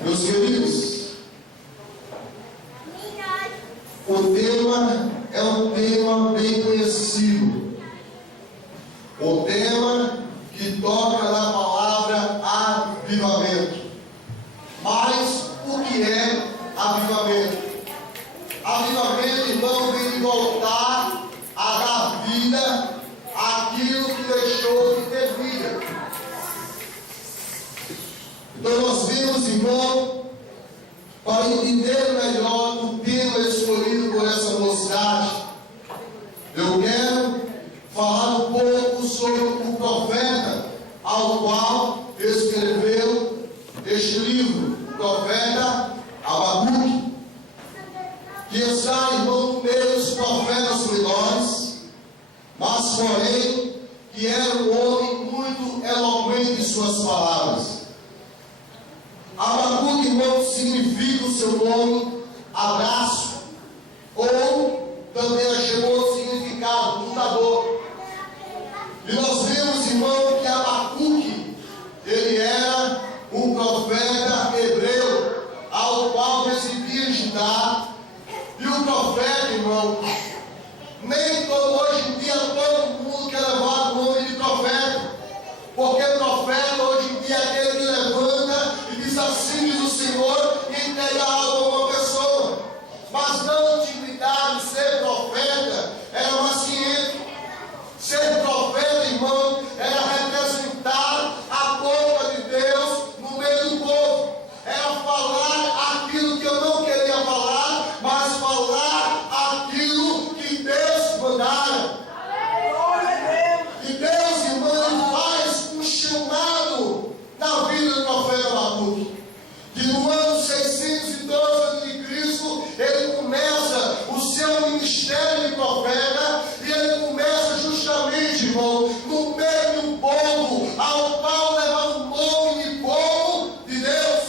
Meus queridos, o tema é um tema bem conhecido. O tema que toca na palavra avivamento. Mas o que é avivamento? Avivamento, irmão, vem de voltar a dar vida àquilo que deixou de ter vida. Então nós vimos, irmão, para entender melhor o tema escolhido por essa mocidade, eu quero falar um pouco sobre o profeta ao qual escreveu este livro, o profeta Abacuque, que está, irmão, no meio dos profetas menores, mas porém que era um homem muito eloquente em suas palavras. Abacuque, irmão, significa o seu nome abraço, ou também chamou o significado fundador. E nós vemos, irmão, que Abacuque, ele era um profeta hebreu, ao qual recebia Judá. E o profeta, irmão, nem todo, hoje em dia todo mundo quer levar o nome de profeta, porque profeta hoje em dia é aquele que levanta e diz assim diz o Senhor e entrega algo a uma pessoa. Mas na antiguidade ser profeta era uma ciência. Ser profeta, irmão, era representar a boca de Deus no meio do povo. Era falar aquilo que eu não queria falar, mas falar aquilo que Deus mandara. E Deus, irmão, ele faz um chamado na vida do profeta Abacuque, que no ano 612 a.C. ele começa o seu ministério de profeta, e ele começa justamente, irmão, no meio do povo, ao qual leva o nome de povo de Deus.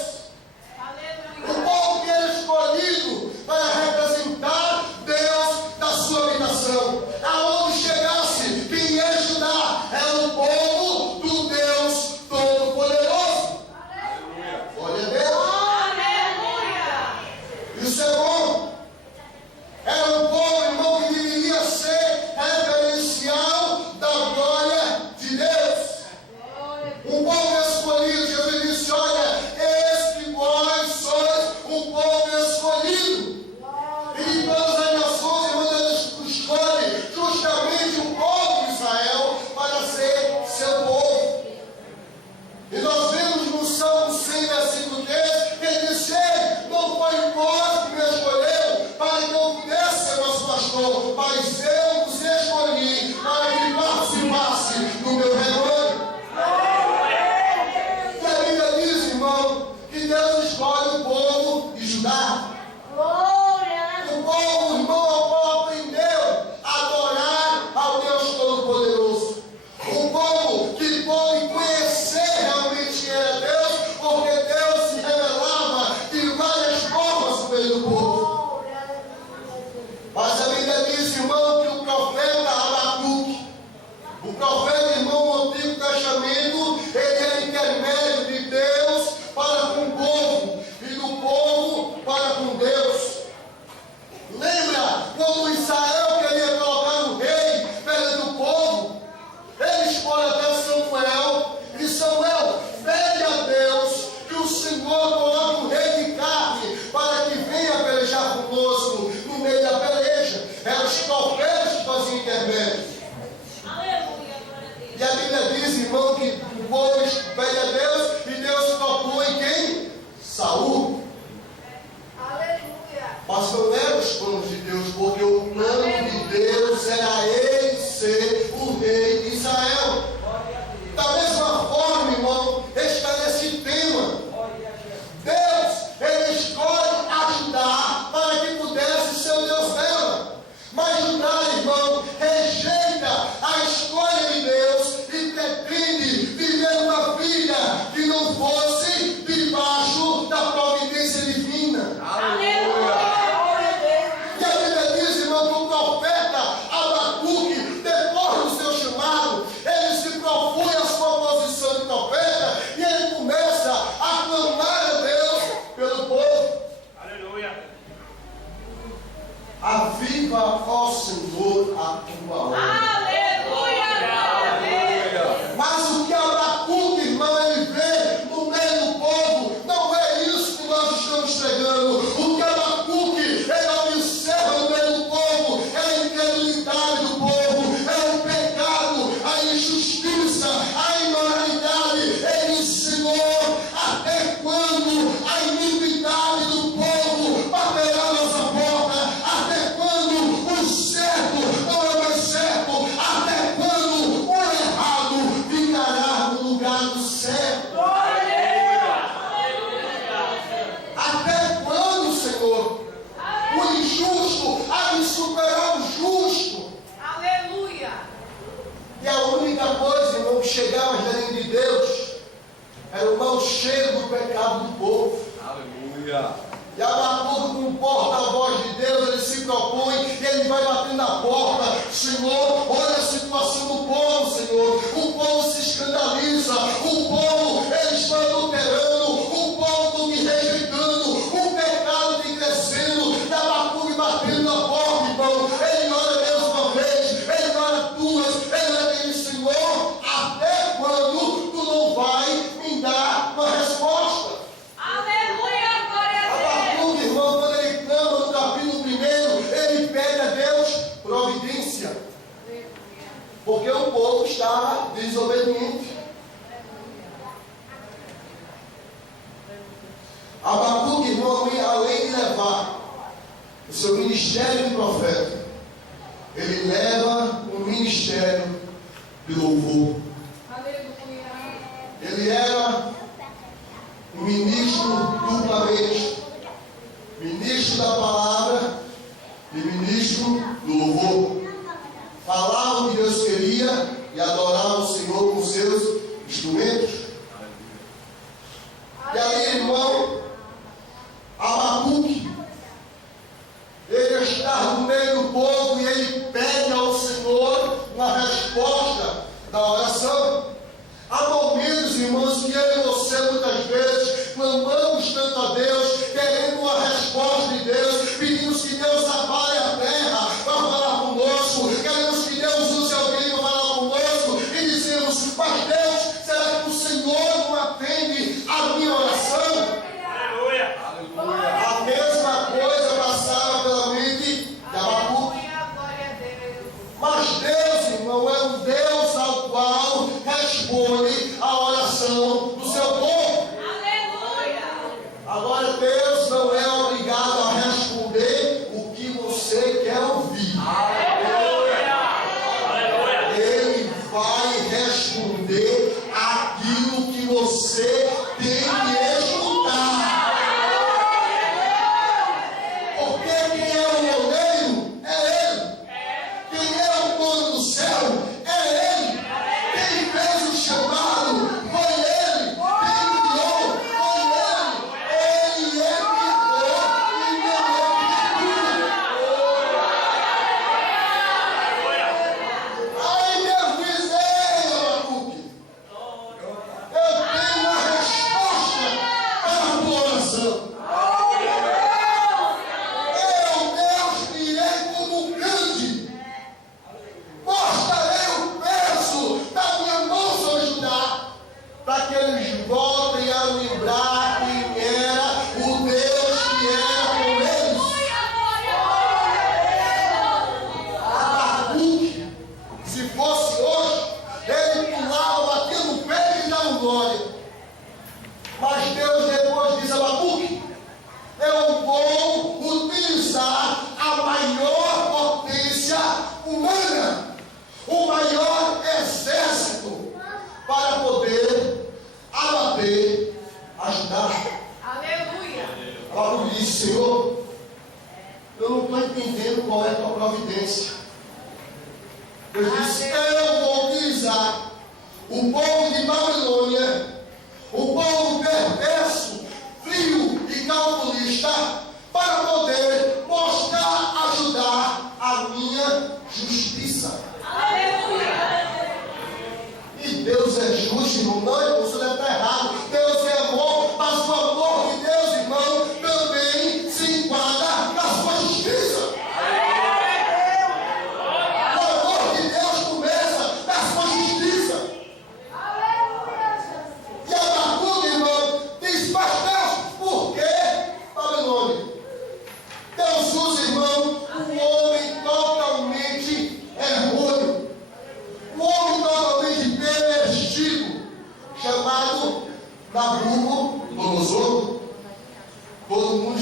O povo que era escolhido para representar Deus na sua habitação. Aonde chegasse, quem ia ajudar era o povo do Deus Todo-Poderoso. Glória a Deus. Isso é bom. Era um povo, irmão, que deveria ser referencial da glória de Deus. Um povo escolhido. Jesus disse: olha, eis que vós sois um povo escolhido. E de todas as nações, irmão, Deus escolhe justamente o povo de Israel para ser seu povo. E nós vemos no Salmo 100, versículo 10, que ele disse: ei, não foi vós que me escolheu para que eu pudesse ser vosso pastor, mas eu vos escolhi para que participasse do meu rebanho. E a Bíblia diz, irmão, que Deus escolhe o povo de Judá. O povo, irmão, ao qual aprendeu a adorar ao Deus Todo-Poderoso. O povo que pôde conhecer realmente quem era Deus, porque Deus se revelava de várias formas no meio do povo. Mas a Bíblia diz, irmão, que o profeta Abacuque, o profeta, irmão, no Antigo Testamento, ele é intermédio de Deus para com o povo e do povo para com Deus. Lembra quando Israel queria colocar um rei perante o povo? Ele escolhe até Samuel, e Samuel pede a Deus que o Senhor coloque um rei de carne para que venha pelejar conosco no meio da peleja. Eram os profetas que faziam intermédio. E a Bíblia diz, irmão, que o povo pede a Deus e Deus propõe quem? Saul. Mas não eram os planos de Deus, porque o plano de Deus era ele ser o rei de Israel. Da mesma forma, irmão, está nesse tema. Deus, ele escolhe ajudar para que pudesse ser o Deus dela. Mas Judá, irmão, rejeita a escolha de Deus e pretende viver uma ó Senhor, a tua obra. Aleluia! Mas o que Abacuque, irmão, ele vê no meio do povo, não é isso que nós estamos pregando. O que Abacuque, ele observa no meio do povo, é a incredulidade do povo, é o pecado, a injustiça, a imoralidade. Ele ensinou até quando a iniquidade do povo baterá nossa porta, até quando o certo não é mais certo, até quando o errado ficará no lugar do certo. Até quando, Senhor, o injusto há de superar o justo? Aleluia! E a única coisa, irmão, que chegava diante de Deus era o mau cheiro do pecado do povo. Aleluia. E Abacuque, como porta-voz de Deus, ele se propõe e ele vai batendo na porta. Senhor, olha a situação do povo, Senhor. O povo se escandaliza, o povo, eles estão adulterando, o povo me rejeitando, o pecado vem crescendo. E Abacuque batendo na porta, irmão. Ele ora Deus uma vez, ele ora duas, ele ora Deus, Senhor, até quando tu não vai me dar uma resposta? Aleluia! Glória a Deus! Abacuque, irmão, quando ele clama no capítulo 1, ele pede a Deus providência, porque o povo estava desobediente. Abacuque, irmão, além de levar o seu ministério de profeta, ele leva um ministério de louvor. Aleluia! Ele era um ministro duplamente, ministro da palavra e ministro do louvor. Falava o que Deus queria e adorava o Senhor com seus instrumentos. E aí, irmão, Abacuque, ele está no meio do povo e ele pede ao Senhor uma resposta da oração. Há momentos, irmãos, que eu e você muitas vezes clamamos tanto a Deus, querendo uma resposta de Deus, pedimos que Deus abale a terra para falar conosco, queremos que Deus use alguém para falar conosco, e dizemos, mas Deus, será que o Senhor não atende a minha oração? Aleluia. A mesma coisa passava pela mente de Abacuque. Glória a Deus! Mas Deus, irmão, é um Deus ao qual responde a oração do seu povo. Aleluia! Agora, Deus não é obrigado a responder o que você quer ouvir. Ele vai responder aquilo que você tem que escutar. Porque quem é o oleiro é Ele. Quem é o dono do céu é Ele. Quem fez o chamado foi Ele. Quem criou foi Ele. Ele é criador e não é criatura. Ai, meu Deus, Abacuque, eu tenho uma resposta para a tua oração. Eu, Deus, irei como grande. Mostrarei o peso da minha mão para ajudar, para que eles voltem a lembrar quem era o Deus que era com eles. Abacuque, se fosse hoje, ele pulava, batia no peito e dava glória. Mas Deus depois diz a Abacuque, eu vou utilizar a maior potência humana, o maior exército, para poder abater, ajudar. Aleluia! Abacuque disse, Senhor, eu não estou entendendo qual é a tua providência. Deus disse, eu vou utilizar o povo de Babilônia, o povo perverso, frio e calculista, para poder mostrar, ajudar a minha justiça. Aleluia! E Deus é justo, irmão. Não, irmão, isso deve estar errado. Deus é amor, mas o amor de Deus, irmão, também se enquadra na sua justiça.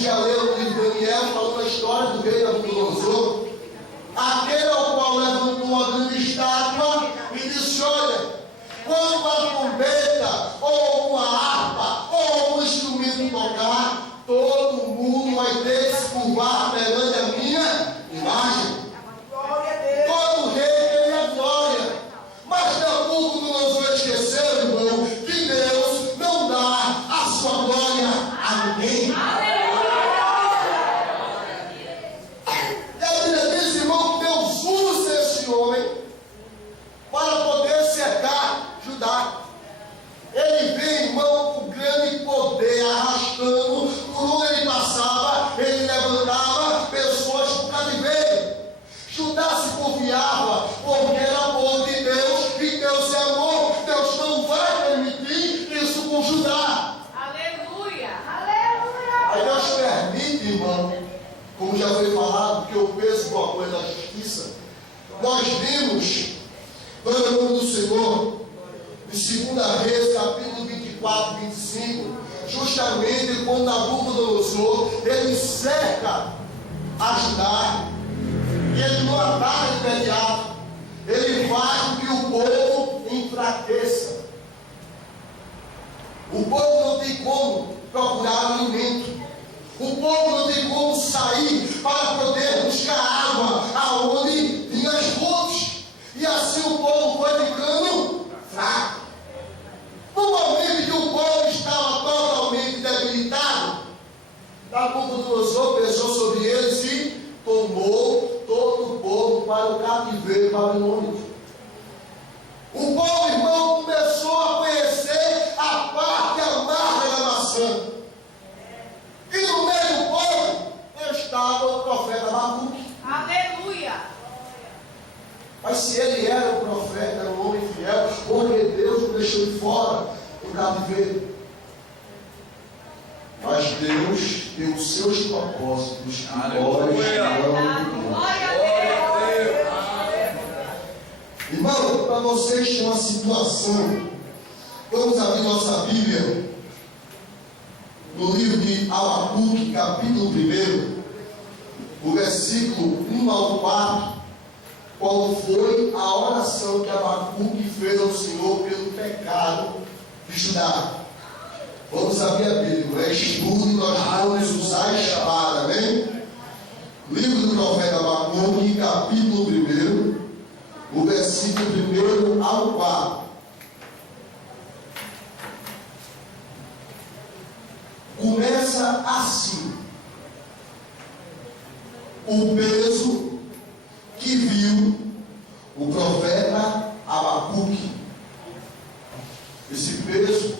já leu o livro de Daniel, falando a história do rei Nabucodonosor, aquele ao qual levantou uma grande estátua e disse: olha, quando uma trombeta, ou alguma harpa, ou algum instrumento tocar, todo mundo vai ter que se curvar perante a minha imagem. Todo rei tem a glória. Mas Nabucodonosor esqueceu, irmão, que Deus não dá a sua glória a ninguém. E a Bíblia diz, irmão, que Deus usa esse homem para poder cercar Judá. Ele vem, irmão, com grande poder, arrastando, por onde ele passava, ele levantava pessoas para o cativeiro. Judá se confiava, porque era povo de Deus, e Deus é amor. Deus não vai permitir isso com Judá. Aleluia. Aí Deus permite, irmão, como já foi falado, que o peso do amor é da justiça. Nós vimos, pelo nome do Senhor, em 2 Reis, capítulo 24, 25, justamente quando Nabucodonosor, ele cerca a Judá, e ele não ataca de imediato, ele faz com que o povo enfraqueça. O povo não tem como procurar alimento. O povo não tem como sair para poder buscar água aonde tinha as fontes. E assim o povo foi ficando fraco. No momento que o povo estava totalmente debilitado, Nabucodonosor pensou sobre eles e tomou todo o povo para o cativeiro babilônico. O povo, irmão, começou a conhecer a parte amarga da maçã. E no meio do povo estava o profeta Abacuque. Aleluia. Mas se ele era um profeta, era um homem fiel, porque Deus o deixou de fora do cativeiro. Mas Deus tem os seus propósitos. Glória a Deus. Irmão, para vocês tem uma situação. Vamos abrir nossa Bíblia no livro de Abacuque, capítulo 1, o versículo 1 ao 4, qual foi a oração que Abacuque fez ao Senhor pelo pecado de Judá. Vamos abrir a Bíblia, não é estudo, nós vamos usar a espada, amém? Livro do profeta Abacuque, capítulo 1, o versículo 1 ao 4. Começa assim: o peso que viu o profeta Abacuque. Esse peso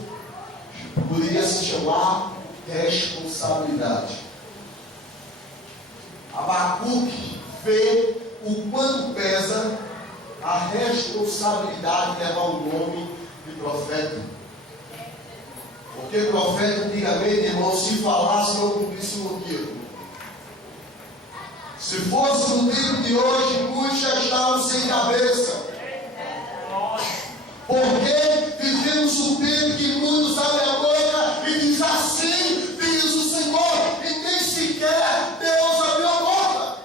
poderia se chamar responsabilidade. Abacuque vê o quanto pesa a responsabilidade de levar o nome de profeta. Porque profeta antigamente, irmão, se falasse não cumprisse no dia. Se fosse no tempo de hoje, muitos já estavam sem cabeça. Porque vivemos um tempo que muitos abrem a boca e dizem assim, diz o Senhor, e nem sequer Deus abriu a boca.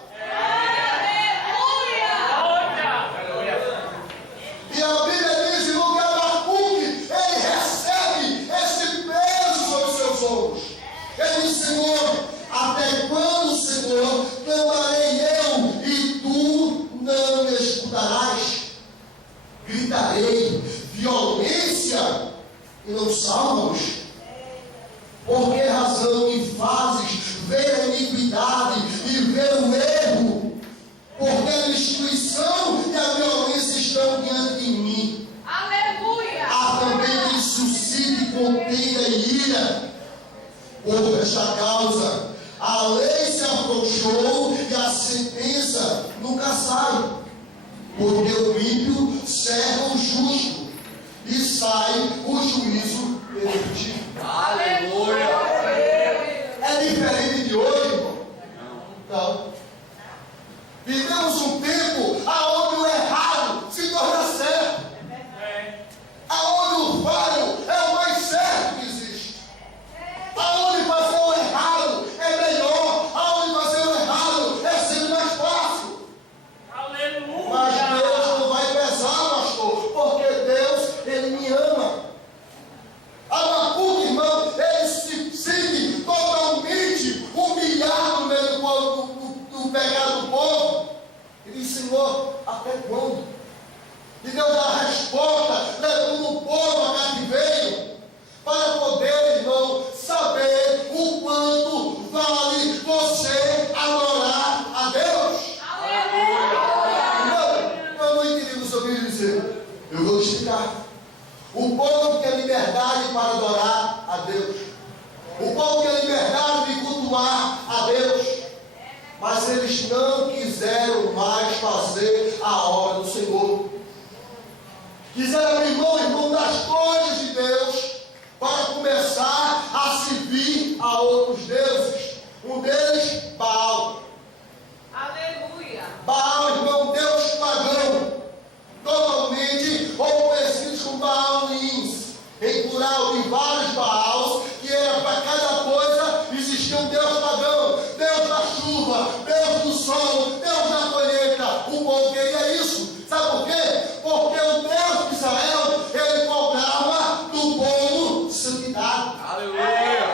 E a Bíblia diz, irmão, que Abacuque, ele recebe esse peso sobre os seus ombros. Ele diz: Senhor, até quando, Senhor, clamarei eu e tu não me escutarás? Gritarei violência e não salvos? Por que razão me fazes ver a iniquidade e ver o erro? Porque a destruição e a violência estão diante de mim. Aleluia. Há também quem suscite contenda e ira. Por esta causa, a lei se afrouxou e a sentença nunca sai. Porque o ímpio serve o justo e sai o juízo permitido. Aleluia. É diferente de hoje, irmão? Não. Vivemos um tempo onde o errado se torna certo. Aonde o falho é o mais certo que existe. Aonde fazer o errado é melhor Até quando? E Deus dá a resposta, levando o povo a cativeiro, para poder, irmão, saber o quanto vale você adorar a Deus. Não, eu não entendi o que eu quis dizer. Eu vou explicar. O povo tem liberdade para adorar a Deus. O povo tem liberdade de cultuar a Deus. Mas eles não quiseram mais fazer a obra do Senhor. Quiseram abrir mão das coisas de Deus para começar a servir a outros deuses. Um deles, Baal. Aleluia. Baal, irmão, Deus pagão. Totalmente, ou conhecidos como Baalins. Em plural, de vários Baals, que era para cada coisa, existia um Deus pagão. Deus da chuva, Deus do sol, Deus da colheita. O povo queria isso. Sabe por quê? Porque o Deus de Israel, ele cobrava do povo santidade. Aleluia.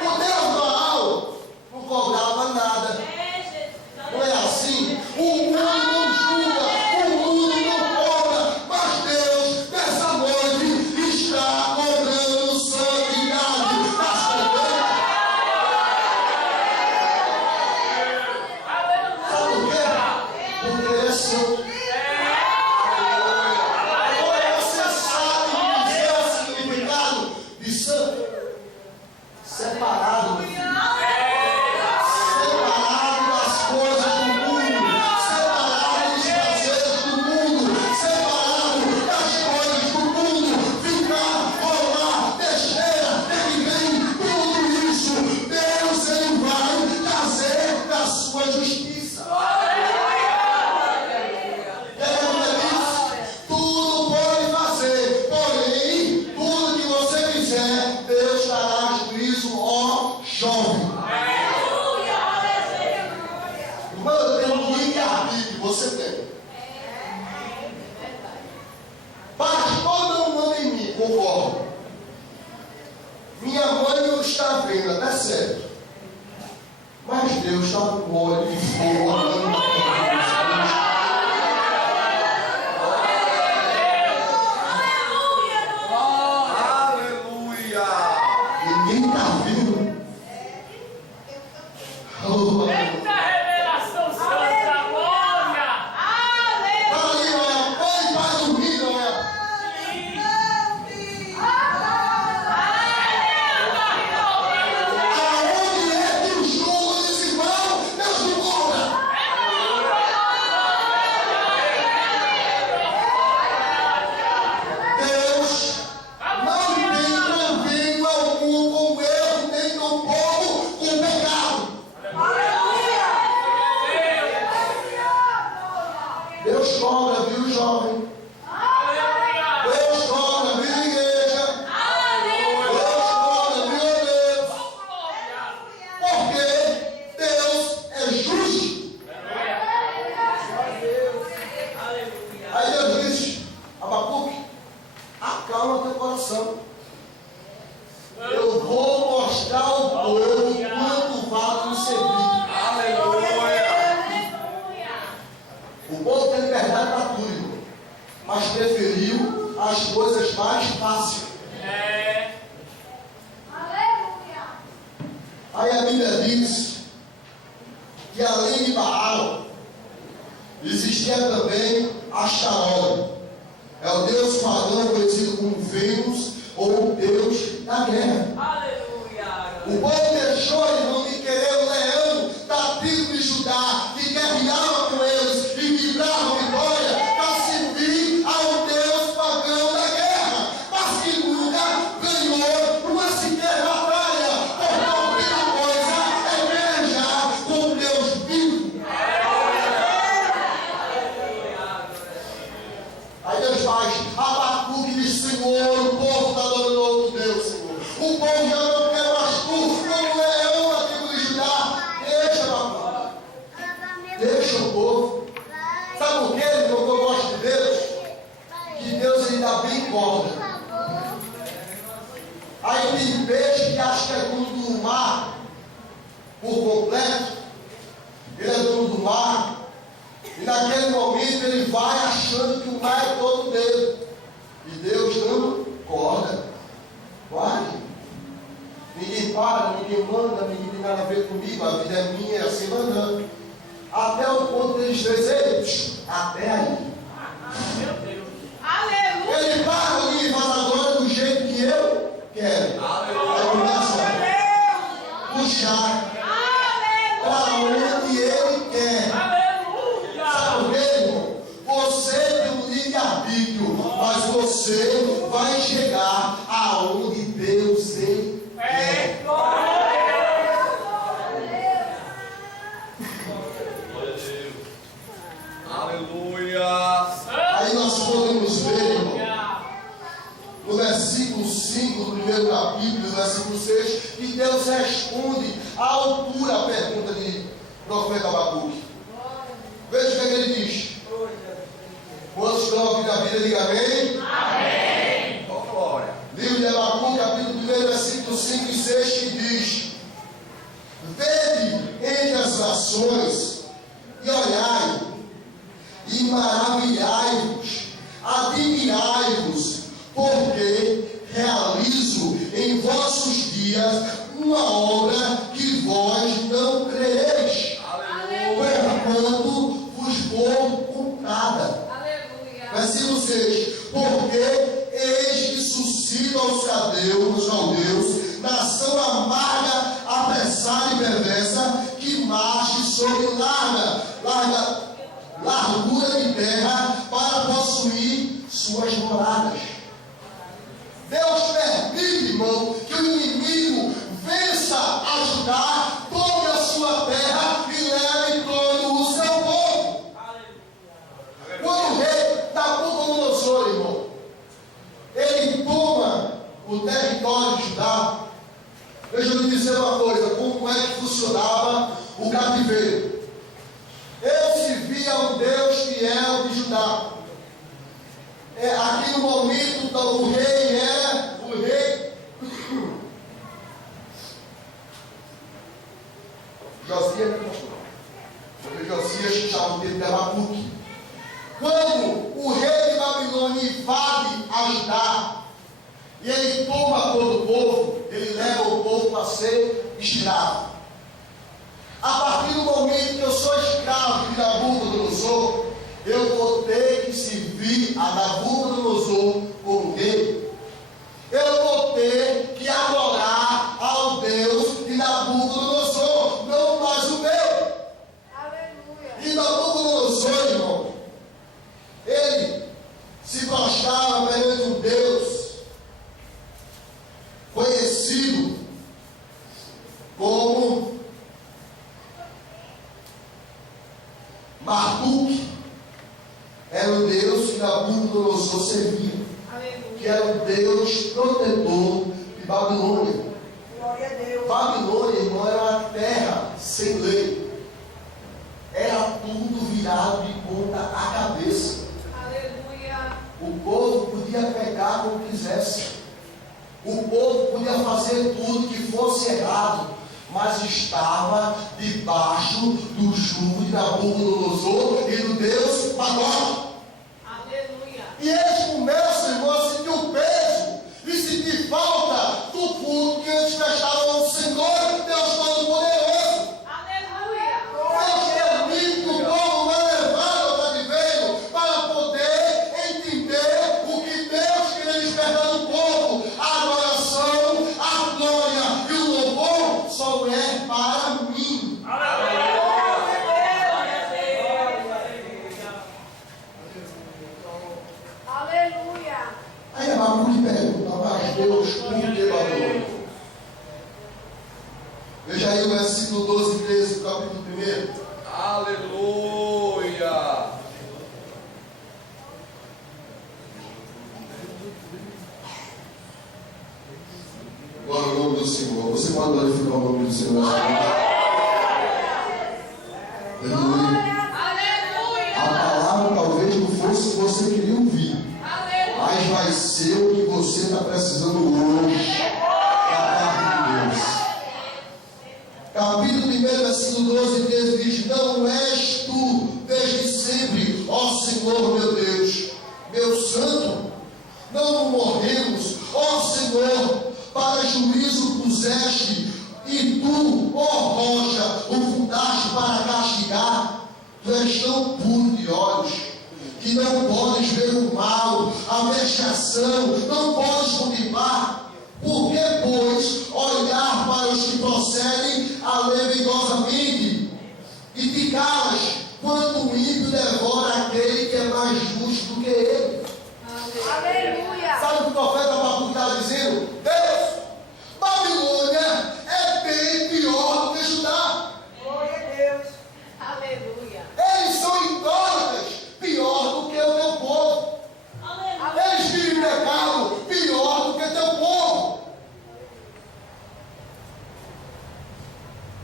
O Deus Baal não cobrava nada. Não é assim? O mundo não julga, o mundo não cobra, mas Deus, nessa noite, está cobrando santidade. Sabe por quê? Porque ele é santo. Agora você sabe dizer o significado de santo? Separado. Separado das coisas do mundo, separado dos prazeres do mundo, separado das coisas do mundo, ficar, rolar, besteira, vem, tudo isso, Deus ele vai trazer da sua justiça. E aí a Bíblia diz, tudo pode fazer, porém, tudo que você quiser, Deus dará juízo, ó jovem. Irmão, eu tenho livre-arbítrio, você tem. Pastor não manda em mim, concordo. Minha mãe não está vendo, até certo. Mas Deus está com o olho de fogo olhando para Aleluia. ninguém está vendo. Oh, Eita revelação santa, glória. ali, olha, mãe vai dormir, olha. Aonde é que o jogo desigual, Deus não cobra. Deus não tem convênio algum com o erro, nem com o povo, com o pecado. Deus cobra, viu, jovem? Deus cobra, viu, igreja? Deus cobra, viu, Deus? Porque Deus é justo. Aí Deus diz, Abacuque, acalma teu coração. Eu vou mostrar ao povo quanto vale me servir. Aleluia. O povo tem liberdade para tudo, irmão, mas preferiu as coisas mais fáceis. Aí a Bíblia diz que além de Baal, existia também Astarol. É o deus pagão conhecido como Vênus, ou o deus da guerra. O povo deixou, irmão, de querer o leão da tribo de Judá, que guerreava com eles e vibrava vitória, para servir ao Deus pagão da guerra, mas que nunca ganhou uma sequer batalha, porque a primeira coisa é pelejar com o Deus vivo. Aí Deus faz, Abacuque diz, Senhor, o povo está adorando outro Deus, Senhor. O povo já não quer mais tu, como leão da tribo de Judá. Deixa, Abacuque. Deixa o povo. Sabe por quê, irmão, que eu gosto de Deus? Que Deus ele dá bem corda. Aí tem peixe que acha que é dono do mar por completo. Ele é dono do mar. E naquele momento ele vai não vai todo dedo. E Deus não corda. Guarde. Ninguém para, ninguém manda, ninguém tem nada a ver comigo, a vida é minha, é assim mandando. Até o ponto deles dizer, até aí. Meu Deus. Aleluia. Ele para ali e fala agora do jeito que eu quero. Aí começa a puxar para onde ele quer. Aleluia. Sabe por quê, irmão? Você tem um livre-arbítrio, mas você vai chegar aonde Deus ele quer. Aleluia. Aí nós podemos ver, irmão, no versículo 5 do primeiro capítulo, no versículo 6, que Deus responde à altura a pergunta de profeta Abacuque. Veja o que ele diz. Quantos estão ouvindo a Bíblia, diga amém. Amém. Oh, glória. Livro de Abacuque, capítulo 1, versículo 5 e 6, que diz: vede entre as nações e olhai, e maravilhai-vos, admirai-vos, porque realizo em vossos dias uma obra que vós não crereis, porquanto vos vou contada. Versículo 6: porque eis que suscita aos caldeus, nação amarga, apressada e perversa, que marche sobre largura de terra para possuir suas moradas. Deus permite, irmão, que o inimigo vença a Judá, tome a sua terra e leve todo o seu povo. Quando o rei Nabucodonosor, irmão, ele toma o território de Judá, deixa eu lhe dizer uma coisa, como é que funcionava o cativeiro. Eu servia um Deus fiel de Judá. Aqui no momento, então, o rei era o rei Josias, porque Josias chama o tempo de Abacuque. Quando o rei de Babilônia invade a Judá, e ele toma todo o povo, ele leva o povo para ser escravo. A partir do momento que eu sou escravo de Nabucodonosor, eu vou ter que servir a Nabucodonosor como rei. Eu vou ter que adorar ao Deus de Nabucodonosor, não mais o meu. Aleluia. E Nabucodonosor, irmão, ele se prostrava perante um Deus conhecido como Marduk. Era o Deus que Nabucodonosor servia, que era o Deus protetor de Babilônia. Glória a Deus. Babilônia, irmão, era uma terra sem lei. Era tudo virado de ponta a cabeça. Aleluia. O povo podia pecar como quisesse. O povo podia fazer tudo que fosse errado, mas estava debaixo do jugo de Nabucodonosor e do Deus Magog. Aleluia. E eles começam, irmão, a sentir o peso e sentir falta do culto que eles prestavam ao Senhor, Deus Todo-Poderoso. Aleluia. Deus permite que o povo é levado ao cativeiro para poder entender o que Deus queria despertar no povo. A adoração, a glória e o louvor só é para mim. Aleluia. Aí Abacuque pergunta, mas Deus, por que Babilônia? Veja aí o versículo 12 e 13 do capítulo 1. Aleluia. Glória ao nome do Senhor. Você pode glorificar o nome do Senhor. Aleluia. A palavra talvez não fosse o que você queria ouvir, mas vai ser o que você está precisando hoje, da parte de Deus. Capítulo 1, versículo 12 e 13 diz: não és tu desde sempre, ó Senhor meu Deus, Deus Santo, não morremos, ó Senhor, para juízo puseste, e tu, ó rocha, o fundaste para castigar. Tu és tão puro de olhos, que não podes ver o mal, a vexação, não podes contemplar. Por que, pois, olhar para os que procedem aleviosamente, e te calas, quando o ímpio devora aquele que é mais justo do que ele? Aleluia. Sabe o que o profeta Abacuque está dizendo? Deus, Babilônia é bem pior do que Judá. Glória a Deus. Aleluia. Eles são idólatras, pior do que o teu povo. Eles vivem pecado, pior do que teu povo.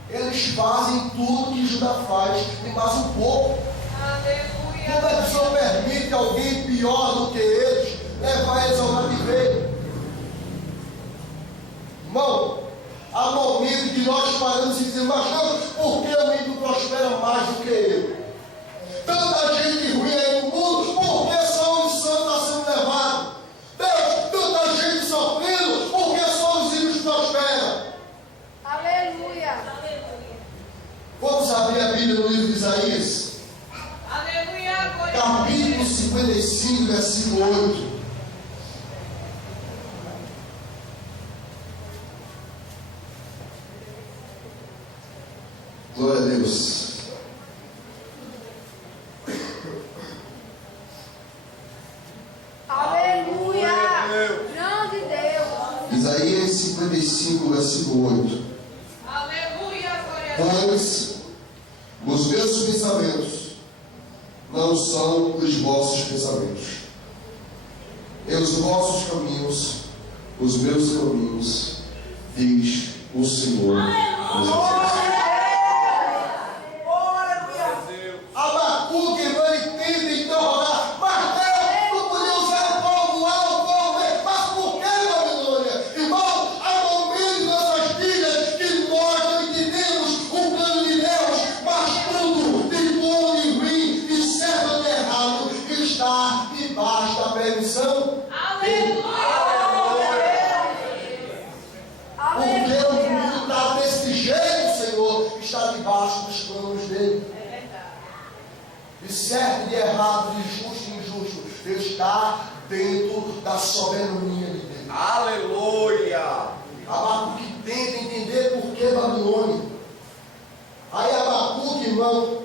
Eles fazem tudo que Judá faz, e mais um pouco. Aleluia. Como é que o Senhor permite alguém pior do que eles levar eles ao cativeiro? Irmão, há momentos que nós paramos e dizemos, mas não, por que o ímpio prospera mais do que eu? Tanta gente ruim aí no mundo, por que só os santos estão sendo levados? Deus, tanta gente sofrendo, por que só os ímpios prosperam? Aleluia. Vamos abrir a Bíblia no livro de Isaías, Aleluia. Glória a capítulo Deus. 55, versículo 8. Glória a Deus. Aleluia. Glória a Deus. Grande Deus. Isaías 55, versículo 8. Aleluia. Glória a Deus. Pois os meus pensamentos não são os vossos pensamentos, e os vossos caminhos, os meus caminhos, diz o Senhor. Abacuque, ele tenta interrogar, mas Deus, não podia usar o povo A, o povo B, mas por que Babilônia? Irmão, há momentos nessas vidas que nós não entendemos o plano de Deus, mas tudo de bom e ruim, de certo e de errado, está debaixo da permissão. Porque o mundo está desse jeito, Senhor, está debaixo dos planos dele. De certo e de errado, de justo e injusto, ele está dentro da soberania de Deus. Aleluia. Abacuque tenta entender por que Babilônia. Aí Abacuque, irmão,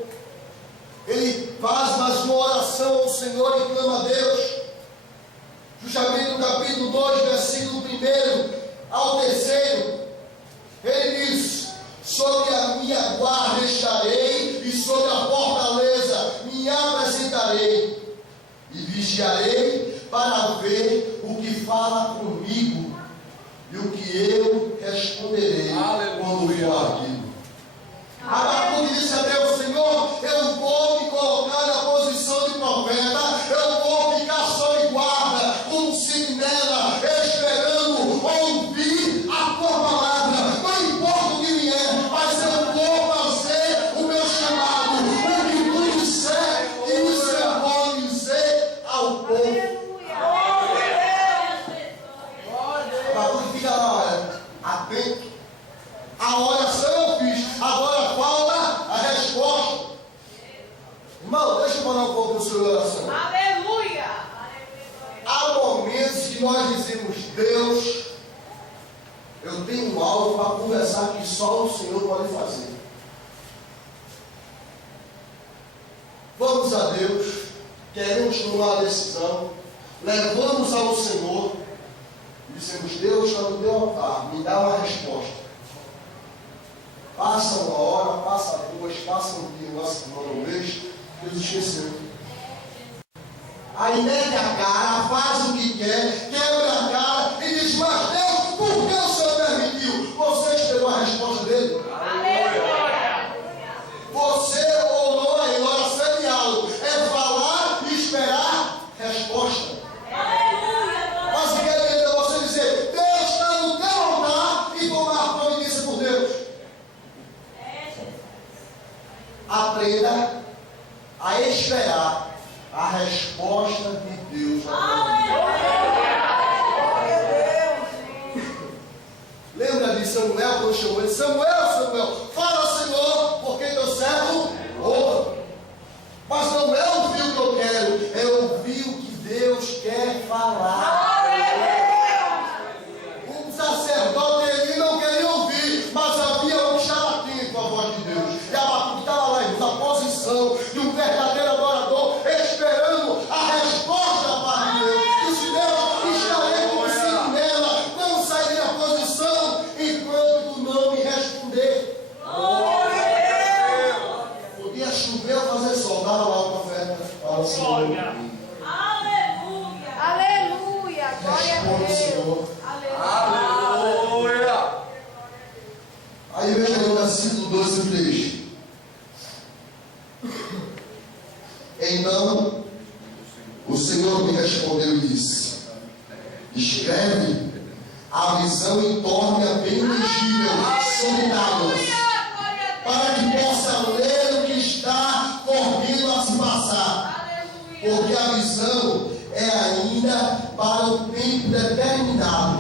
ele faz mais uma oração ao Senhor e clama a Deus. Justamente no capítulo 2, versículo 1 ao 3, ele diz: sobre a minha guarda estarei, e sobre a fortaleza me apresentarei, e vigiarei para ver o que fala comigo, e o que eu responderei quando for aquilo. Abacuque disse a Deus: Senhor, eu vou me colocar na posição de profeta, eu vou ficar sob guarda, como sentinela, esperando ouvir a tua palavra. Não importa o que vier, mas eu vou fazer o meu chamado. O que tu disser, isso eu vou dizer ao povo. Abacuque fica lá, olha, atento. A oração eu fiz, agora falta a resposta. Irmão, deixa eu falar um pouco sobre oração. Aleluia. Há momentos que nós dizemos: Deus, eu tenho algo para conversar que só o Senhor pode fazer. Vamos a Deus, queremos tomar a decisão, levamos ao Senhor e dizemos: Deus, está no teu altar, me dá uma resposta. Passa uma hora, passa duas, passa um dia, uma semana, um mês, Deus esqueceu. Aí mete a cara, faz o que quer, quebra a cara e diz: mas Deus, por que o Senhor permitiu? Você esperou a resposta dele? Aleluia. Você orou aí, oração é diálogo, é falar e esperar resposta. Mas se quer dizer você dizer: Deus está no teu altar, e tomar providência por Deus. Aprenda a esperar a resposta de Deus. Lembra de Samuel quando chamou ele? Samuel, Samuel, fala, Senhor, porque teu servo ouve. Mas não é ouvir o que eu quero, é ouvir o que Deus quer falar. O sacerdote ele não queria ouvir, mas havia um que estava atento à voz de Deus. E Abacuque estava lá na posição de um verdadeiro adorador, esperando a resposta da parte de Deus. E se Deus estarei como sentinela, não sairei da posição enquanto tu não me responder. Podia chover ou fazer sol, dava lá o profeta para o Senhor. Aleluia. Aleluia. Glória a Responde, Deus. Senhor. Aleluia. Aí veja no versículo 2 e 3. Então o Senhor me respondeu e disse: escreve a visão e torne-a bem legível sobre tábuas, para que possa ler o que está por vir a se passar. Porque a visão é ainda para o tempo determinado,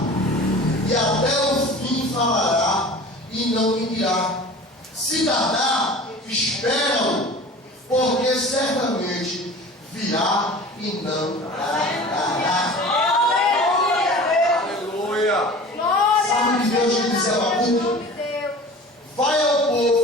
e até o fim falará e não mentirá. Se tardar, espera-o, porque certamente virá e não tardará. Aleluia. Glória Sabe o que Deus a disse a Deus. Abacuque? Em nome de Deus. Vai ao povo,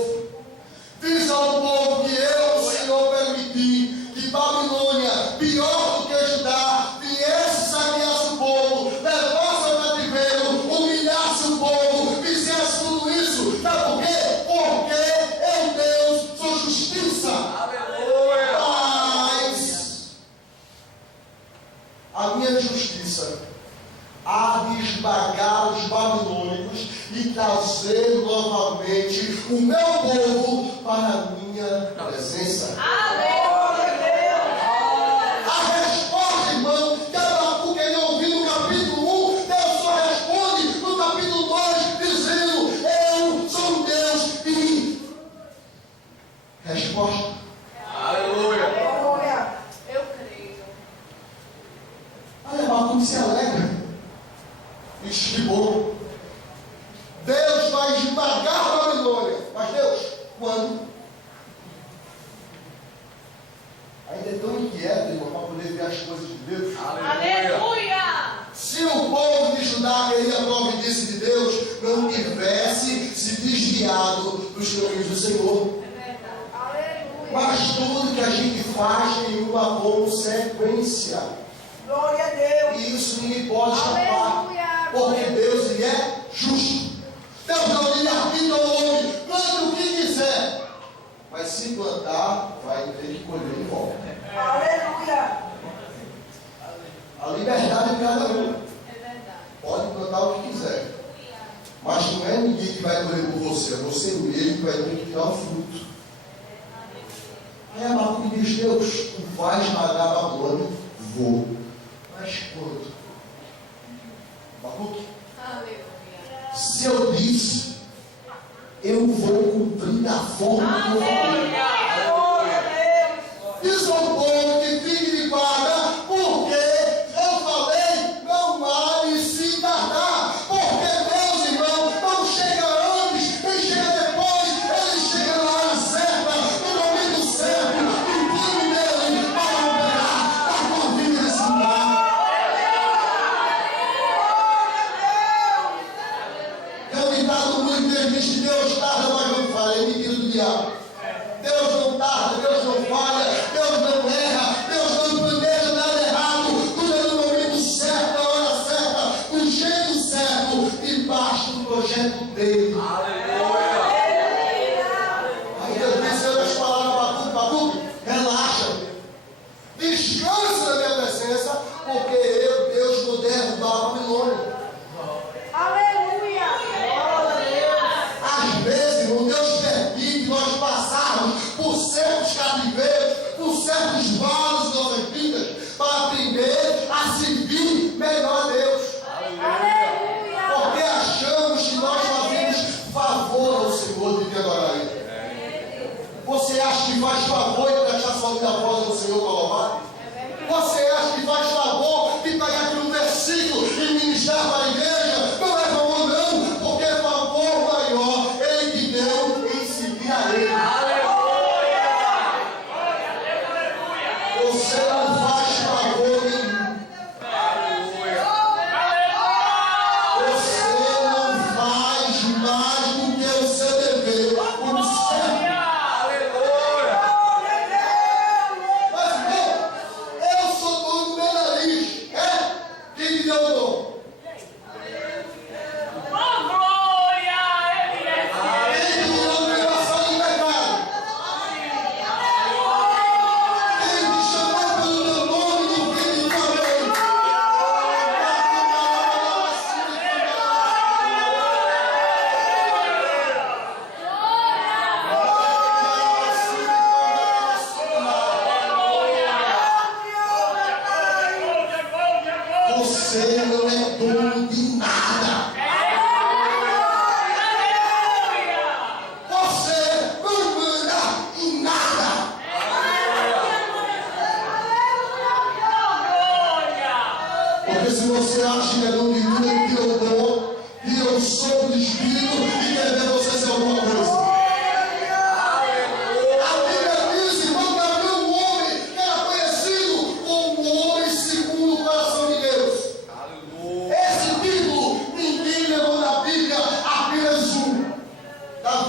diz ao povo que eu, o Senhor, permiti que Babilônia, pior do que Judá, viesse, saqueasse o povo, levasse ao cativeiro, humilhasse o povo, fizesse tudo isso. Sabe por quê? Porque eu, Deus, sou justiça. Aleluia. Mas a minha justiça há de esmagar os babilônicos e trazer novamente o meu povo para a minha presença. A resposta, irmão, que Abacuque queria ouvir no capítulo 1, Deus só responde no capítulo 2, dizendo: eu sou um Deus e resposta. Aleluia. Aleluia. Eu creio. Aí Abacuque se alegra. Diz que bom. Deus vai esmagar a Babilônia. Mas Deus, quando? Ainda é tão inquieto, irmão, para poder ver as coisas de Deus. Aleluia. Se o povo de Judá queria a providência de Deus, não tivesse se desviado dos caminhos do Senhor. Aleluia. Mas tudo que a gente faz tem uma consequência. Glória a Deus. E isso ninguém pode escapar. Aleluia. Porque Deus ele é justo. Deus não lhe arbitra ao homem, plante o que quiser. Mas se plantar, vai ter que colher de volta. Aleluia. A liberdade de cada um. Pode plantar o que quiser. Mas não é ninguém que vai colher por você, é você mesmo que vai ter que tirar o fruto. Aí Abacuque diz: Deus, tu vais esmagar a Babilônia? Vou. Mas quando? Abacuque, se eu disse, eu vou cumprir da forma que eu falei. Diz ao povo que fique de guarda, porque eu falei, não há de se tardar. Porque Deus, irmão, não chega antes, nem chega depois, ele chega na hora certa, no momento certo, e o plano dele para operar a tua vida nesse lugar. É um ditado muito que diz que Deus tarda, mas não falha. É mentira do diabo. Deus não tarda, Deus não falha, Deus não erra, Deus não planeja nada errado. Tudo é no momento certo, na hora certa, do jeito certo, debaixo do projeto dele. Aí Deus disse outras palavras para Abacuque: relaxa, descansa na minha presença, porque eu, Deus, vou derrubar a Babilônia. Aleluia. Às vezes, irmão, Deus permite nós passarmos por certos cativeiros, por certos vales de nossas vidas, para aprender a servir melhor a Deus. Aleluia. Porque achamos que nós fazemos favor ao Senhor de adorar Ele. Você acha que faz favor em prestar sua vida após ao Senhor para louvar? Você acha que faz favor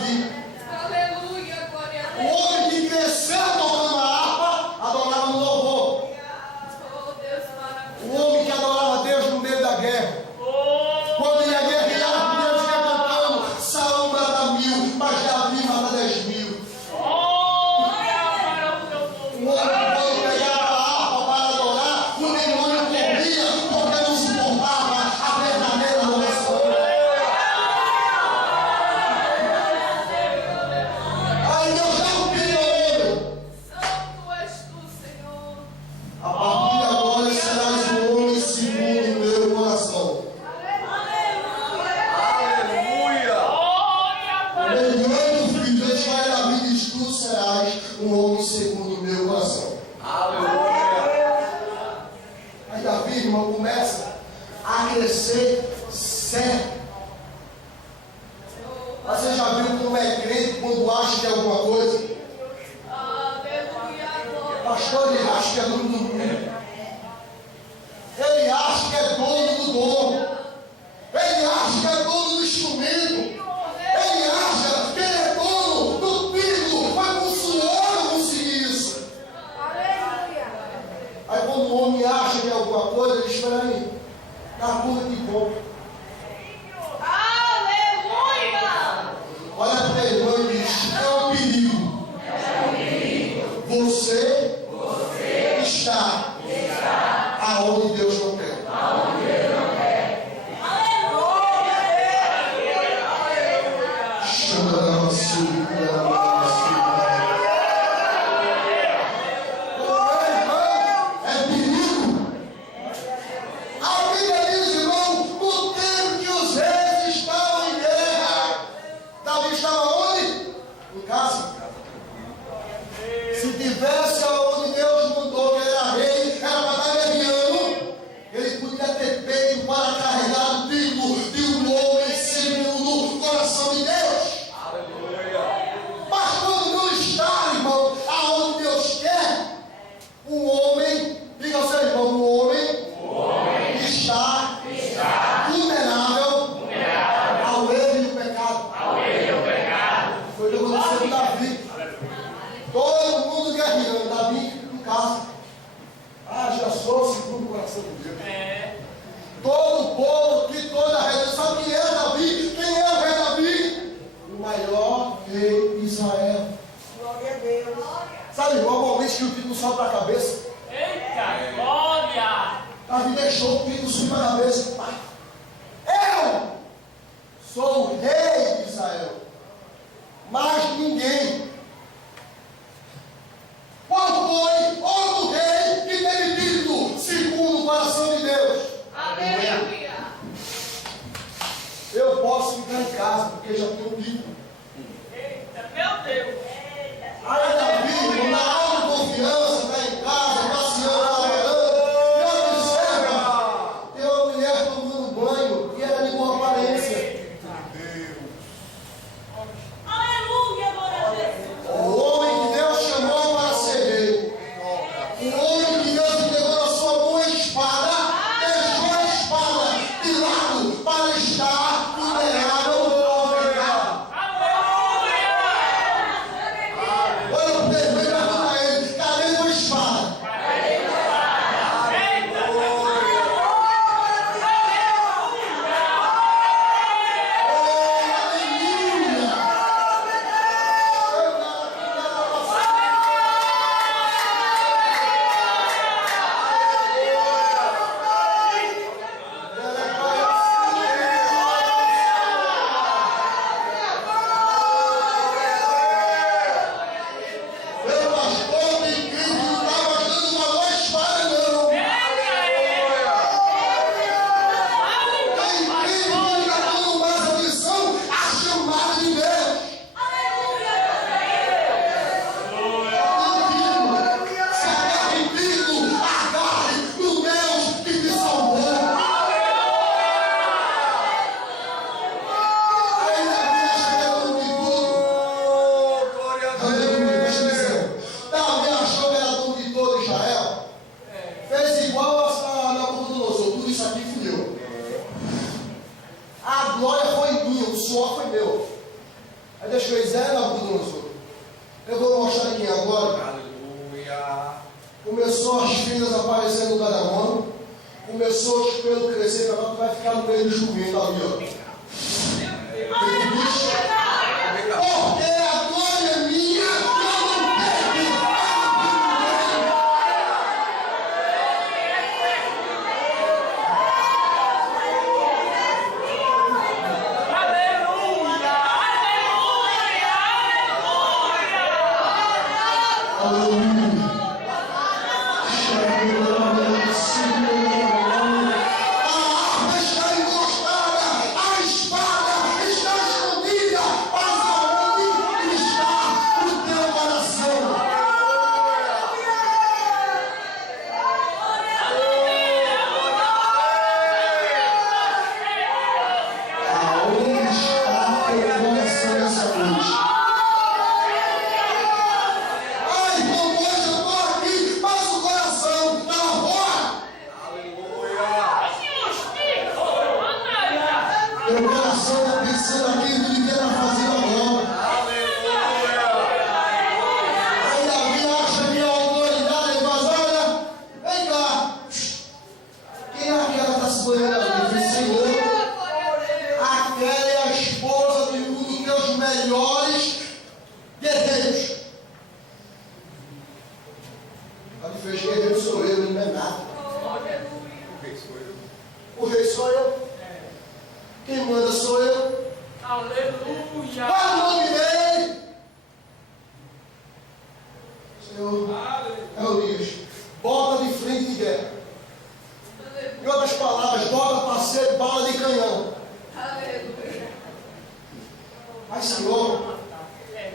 Davi. Aleluia, glória a O Deus. homem que cresceu tocando a harpa, adorava no louvor. Oh, Deus maravilhoso. O homem que adorava Deus no meio da guerra. Quando ia guerrear, Deus ia cantando: Saul mata 1000, mas Davi mata 10.000. O homem que quando pegava a harpa para adorar, o demônio corria porque não suportava a verdadeira adoração. Aí Deus dá um filho ao homem. Santo és tu, Senhor. A partir de agora serás um homem segundo o meu coração. Lembrando, filho, deixai a vida e tu serás um homem segundo o meu coração. Aí Davi, irmão, começa a crescer certo. Você já viu como é crente quando acha que é alguma coisa? Aleluia, glória. Pastor, ele acha que é dono do mundo. Ele acha que é dono do dom. Ele acha que é dono do instrumento. Ele acha que ele é dono do trigo. Mas com suor eu consegui isso. Aí quando o homem acha que é alguma coisa, ele diz: espera aí, dá puta que compra. Aleluia. Olha para ele, irmão, e diz: é um perigo. Você está aonde Deus não quer. Chama é perigo. A Bíblia diz, irmão, no tempo que os reis estavam em guerra, Davi estava onde? Em casa. Se tivesse aonde Deus mandou que ele era rei, era para estar guerreando, ele podia ter peito para carregar o trigo de um homem segundo o coração de Deus. Mas quando não está, irmão, aonde Deus quer, o homem, diga ao seu irmão, o homem está vulnerável ao erro e ao pecado. Foi o que aconteceu com Davi. Todo mundo guerreando, Davi em casa. Já sou segundo o coração de Deus. Todo o povo, que toda a região, sabe quem é Davi? Quem é o rei Davi? O maior rei de Israel. Glória a Deus. Sabe, irmão, momentos que o título sobe para a cabeça. Eita, glória! Davi deixou o título subir para a cabeça. Eu sou o rei de Israel. Mas ninguém. Qual foi outro rei que teve título segundo o coração de Deus? Aleluia. Eu posso ficar em casa porque já tenho título. Eita, meu Deus! Aí Davi, na autoconfiança, está em casa, passeando, trabalhando, e observa, tem uma mulher tomando banho e era de boa aparência. Aleluia, glória a Deus! O homem que Deus chamou para ser rei, o homem que Deus entregou na sua mão a espada, deixou a espada de lado para estar vulnerável ao pecado. fez ela, Nabucodonosor. Eu vou mostrar aqui agora. Aleluia. Começou as filhas aparecendo no garamão. Começou os pelos crescer, agora tu vai ficar no meio do jumento ali, ó. Porque a glória é minha, eu não perco. Meu coração está pensando aquilo que devia estar fazendo agora. Aí Davi acha que a autoridade, mas olha, vem cá. Quem é aquela que está se banhando ali? Diz, Senhor, aquela é a esposa de um dos teus melhores guerreiros. Ele fez guerreiro sou eu, ele não é nada. O rei sou eu. Quem manda sou eu. Aleluia. Qual o nome dele? Senhor, é o Elias. Bota de frente de guerra. Em outras palavras, bota para ser bala de canhão. Mas, Senhor,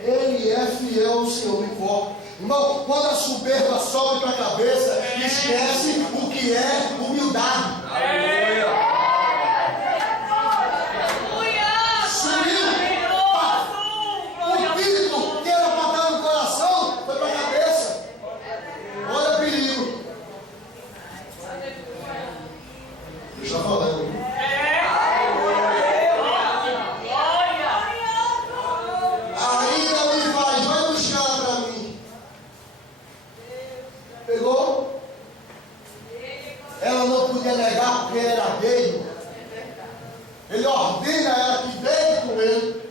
Ele é fiel ao Senhor, não importa. Irmão, quando a soberba sobe para a cabeça, esquece o que é humildade. Aleluia. O espírito que era para estar no coração foi para a cabeça. Olha o perigo. Está falando. Ainda me faz, vai buscar para mim. Pegou? Ela não podia negar porque era dele. Ele ordena ela que deite com ele.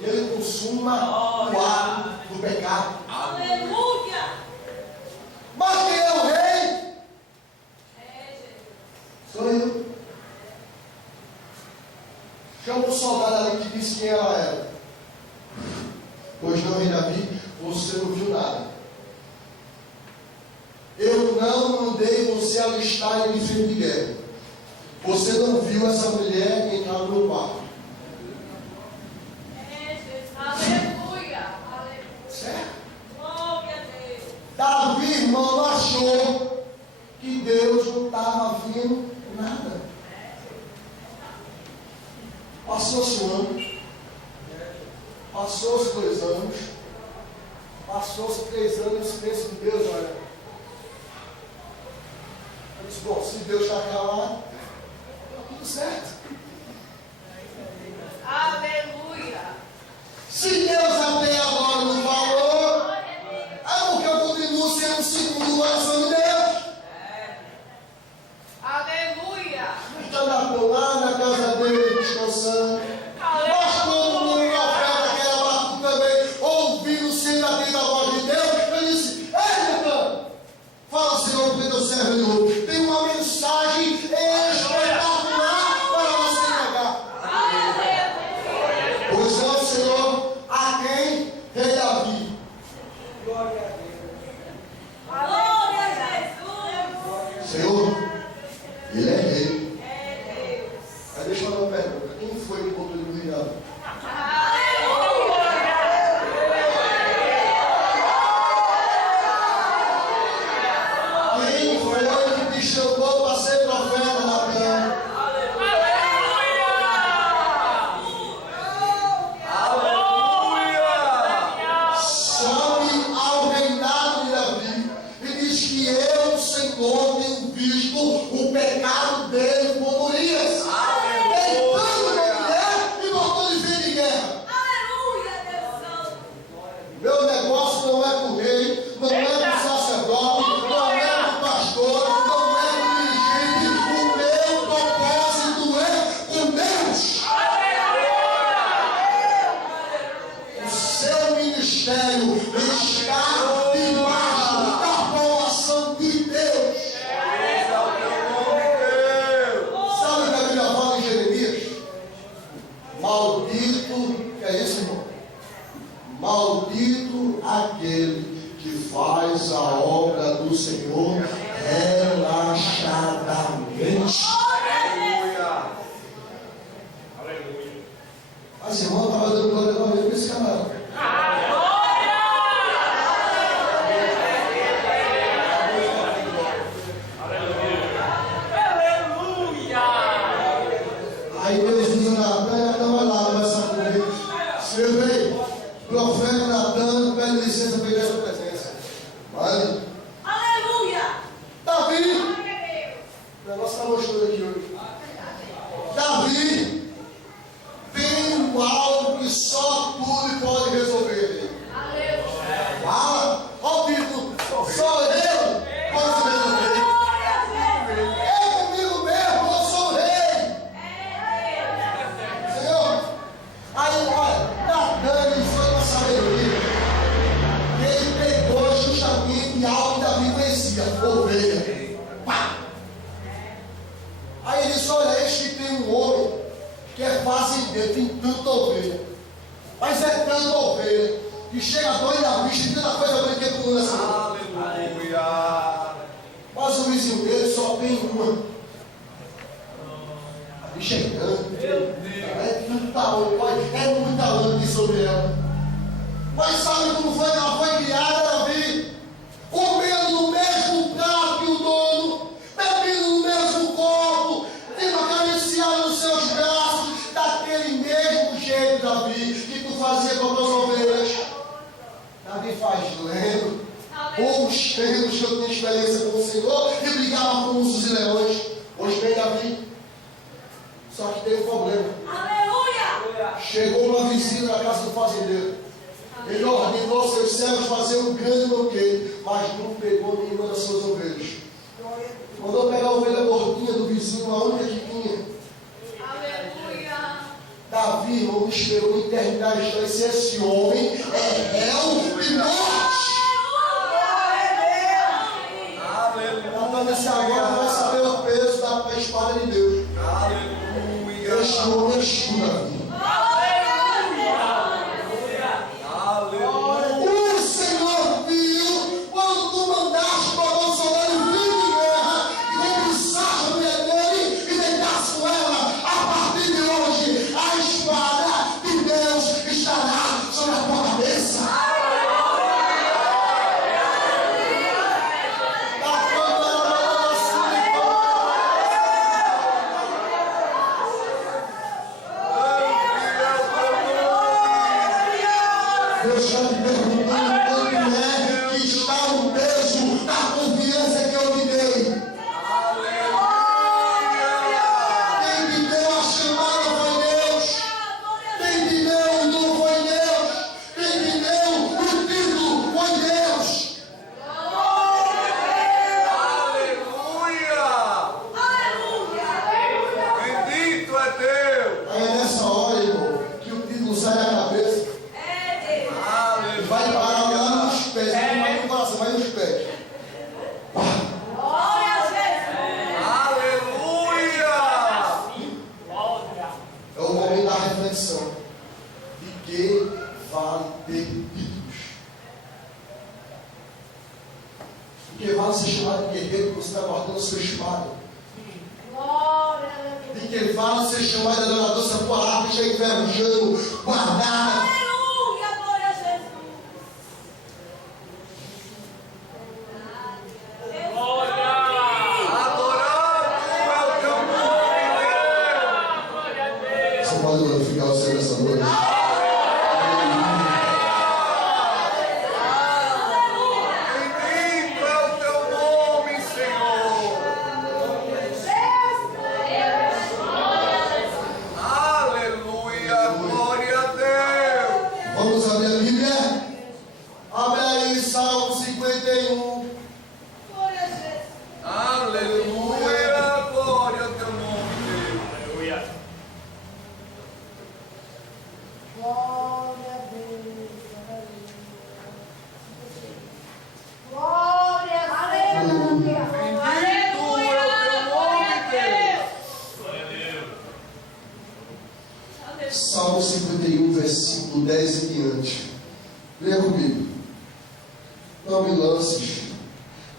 E ele consuma o ato do pecado. Aleluia. Mas quem é o rei? Sou eu. Chama o soldado ali que disse quem ela era. Pois não, rei Davi, você não viu nada. Eu não mandei você alistar em frente de guerra. Você não viu essa mulher entrar no meu quarto. Aleluia. Certo? Glória a Deus. Davi, irmão, achou que Deus não estava vindo nada. Passou-se um ano. Passou-se 2 anos. Passou-se 3 anos. Pensa em Deus, olha. Eu disse, bom, se Deus está calado, está tudo certo. Aleluia. Se Deus até agora não falou, é porque eu continuo sendo o segundo coração de Deus. Aleluia. Está lá na casa dele, descansando. Mas como o profeta que era Abacuque também, ouvindo sempre atento a voz de Deus, eu disse, ei, Natan, fala, Senhor, porque teu servo de novo. Tem uma mensagem espetacular para você entregar. Pois não, Senhor, a Maldito aquele que faz a obra do Senhor relaxadamente. Aleluia. Mas irmão, estava dando glória a Deus para esse camarada. Aí Deus diz a Natan, Natan vai lá, conversar comigo. Seu rei, profeta Natan, pede licença para ir à sua presença. Vale? Aleluia! Davi, Glória a Deus. o negócio está mostrando aqui hoje. Davi tem algo que só tudo pode resolver. Aleluia. Fala, ó o título, só eu posso resolver. É comigo mesmo, eu sou o rei. Senhor, aí olha, Natan foi uma sabedoria. Ele pegou justamente algo que Davi conhecia, ovelha. Pá! Aí ele disse, olha, este tem um homem que é fazendeiro, tem tanta ovelha. Mas é tanta ovelha que chega a dor da vista e tanta coisa brinquedo com essa. Aleluia. Mas o vizinho dele só tem uma. A bicha é grande. É tanta ovelha, é muita lã aqui sobre ela. Mas sabe como foi que ela foi criada, Davi? Comendo no mesmo prato que o dono, bebendo no mesmo copo, tendo acariciado nos seus braços, daquele mesmo jeito, Davi, que tu fazia com as tuas ovelhas. Davi faz lendo, ou os tempos que eu tinha experiência com o Senhor, e brigava com ursos e leões. Hoje vem Davi. Só que tem um problema. Aleluia! Chegou uma visita na casa do fazendeiro. Ele ordenou seus servos fazer um grande banquete, mas não pegou nenhuma das suas ovelhas. Mandou pegar a ovelha gordinha do vizinho, a única que tinha. Aleluia. Davi, irmão, esperou a eternidade para se esse homem é réu de morte. Então, nesse agora vai saber o peso da espada de Deus. Aleluia. Este homem é tu, Davi. O Senhor viu quando tu mandaste para o soldado vir de guerra e cobiçaste a mulher dele e deitaste com ela. A partir de hoje, a espada de Deus estará sobre a tua cabeça. Deus está te perguntando quanto é que está o peso da confiança que eu te dei. Quem te deu a chamada foi Deus. Quem te deu o dom foi Deus. Quem te deu o título foi Deus. Aleluia. Bendito é Deus. Aí é nessa hora, irmão, que o título sai da cabeça e vai parar lá nos pés. Não vai no coração, vai nos pés. Aleluia. É o momento da reflexão. De que vale ter títulos? De que vale ser chamado de guerreiro quando você está guardando a sua espada? De que vale ser chamado de adorador se a tua arma está enferrujando, guardada? Você pode glorificar o Senhor nessa noite? Bendito é o teu nome, Senhor. Aleluia, glória a Deus. Vamos abrir a Bíblia? Abre aí Salmo 51. Aleluia, glória ao teu nome, Deus. Aleluia. Glória a Deus. Glória a Deus. Bendito é o teu nome, Deus. Glória a Deus. Salmo 51, versículo 10 em diante. Leia comigo. Não me lances.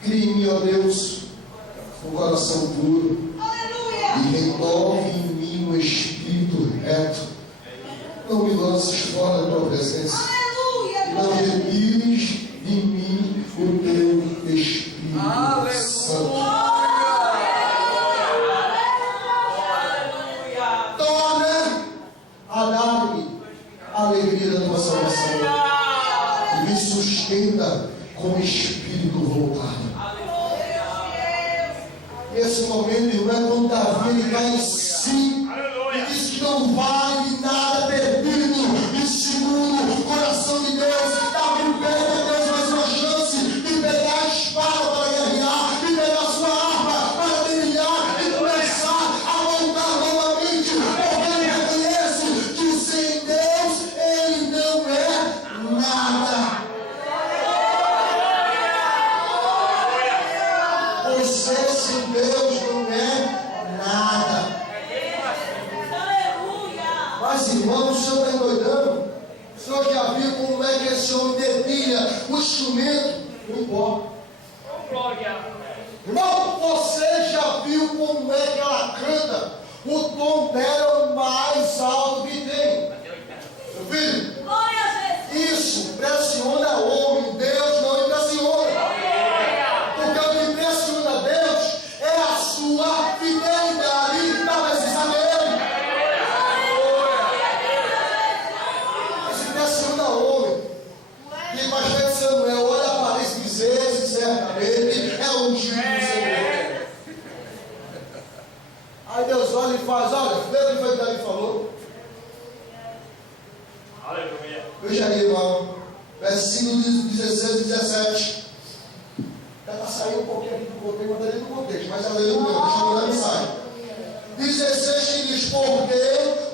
Crie em mim, ó Deus, um coração puro. Aleluia. E renove em mim um espírito reto. Não me lances fora da tua presença. Aleluia. E não retires em mim o teu Espírito Santo. Torna a dar-me a alegria da tua salvação. E me sustenta com o espírito voltado. Nesse momento, irmão, é quando Davi ele cai em si e diz que não vale de nada perdido. E segundo o coração de Deus, Davi pede a Deus mais uma chance de pegar a espada para guerrear, de pegar a sua arma para brilhar e começar a voltar novamente, porque ele reconhece que sem Deus ele não é nada. Você sem Deus não é nada. Mas irmão, o senhor está endoidando? O senhor já viu como é que esse homem dedilha o instrumento? Não importa. Irmão, você já viu como é que ela canta? O tom dela é o mais alto que tem. Meu filho, isso impressiona homem, Deus não impressiona. Porque o que impressiona Deus é a sua fidelidade na presença dele. Mas impressiona homem. E pastor Samuel olha para isso e diz: esse certamente é um ungido do Senhor. Aí Deus olha e faz: olha, lembra o que foi que Davi falou? Veja aí, irmão, versículo 16 e 17. Ela saiu um pouquinho aqui do contexto, mas ali no contexto, mas ela leu o meu, deixa eu olhar e sai. 16 que diz: porque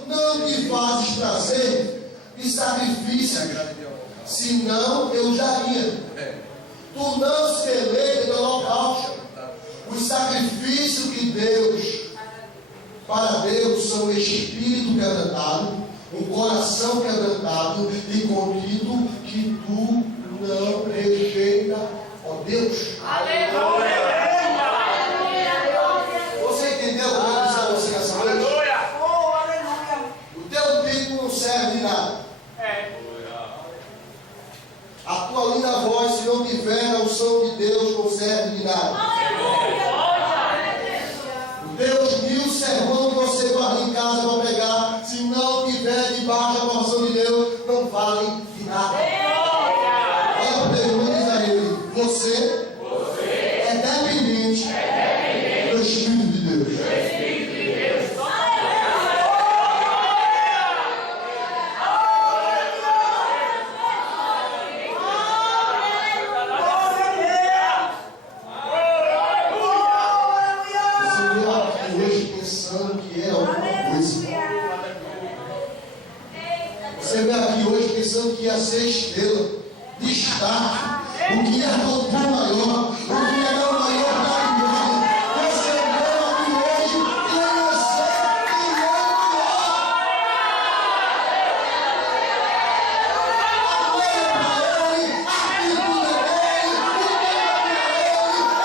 não te fazes prazer em sacrifício, senão eu já ia. Tu não se deleita no holocausto. Os sacrifícios que Deus, para Deus, são o espírito quebrantado, um coração quebrantado e contrito, que tu não rejeita, ó Deus. Você entendeu o que eu disse a você nessa noite? O teu título não serve de nada. A tua linda voz, se não tiver a unção de Deus, não serve de nada. O Deus mil sermão que você guarda em casa para pegar, se não tiver debaixo da aprovação de Deus, não vale de nada. Olha para Deus e diz a ele: você é dependente do Espírito de Deus. Você veio aqui hoje pensando que ia ser estrela, destaque, o que é doutor maior, o que é o maior da igreja. Você veio aqui hoje conhecer quem é o maior. Olha para ele, a figura dele, o nome dele,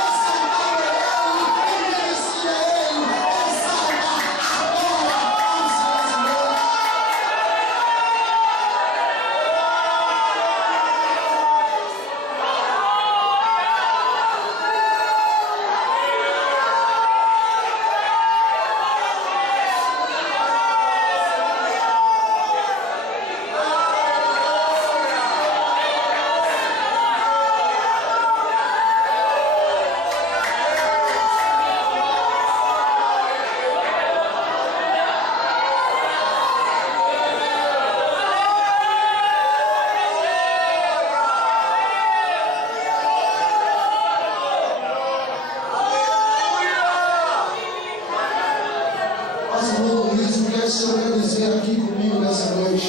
exaltar ele, envelhecer ele, exaltar a glória aos seus. Mas, irmão Luiz, o que é que o Senhor quer dizer aqui comigo nessa noite?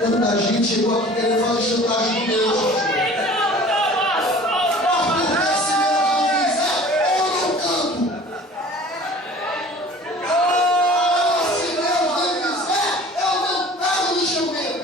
Tanta gente chegou aqui querendo fazer chantagem com Deus. Mas por que se Deus não quiser, eu não canto. Se Deus não quiser, eu não pego no instrumento.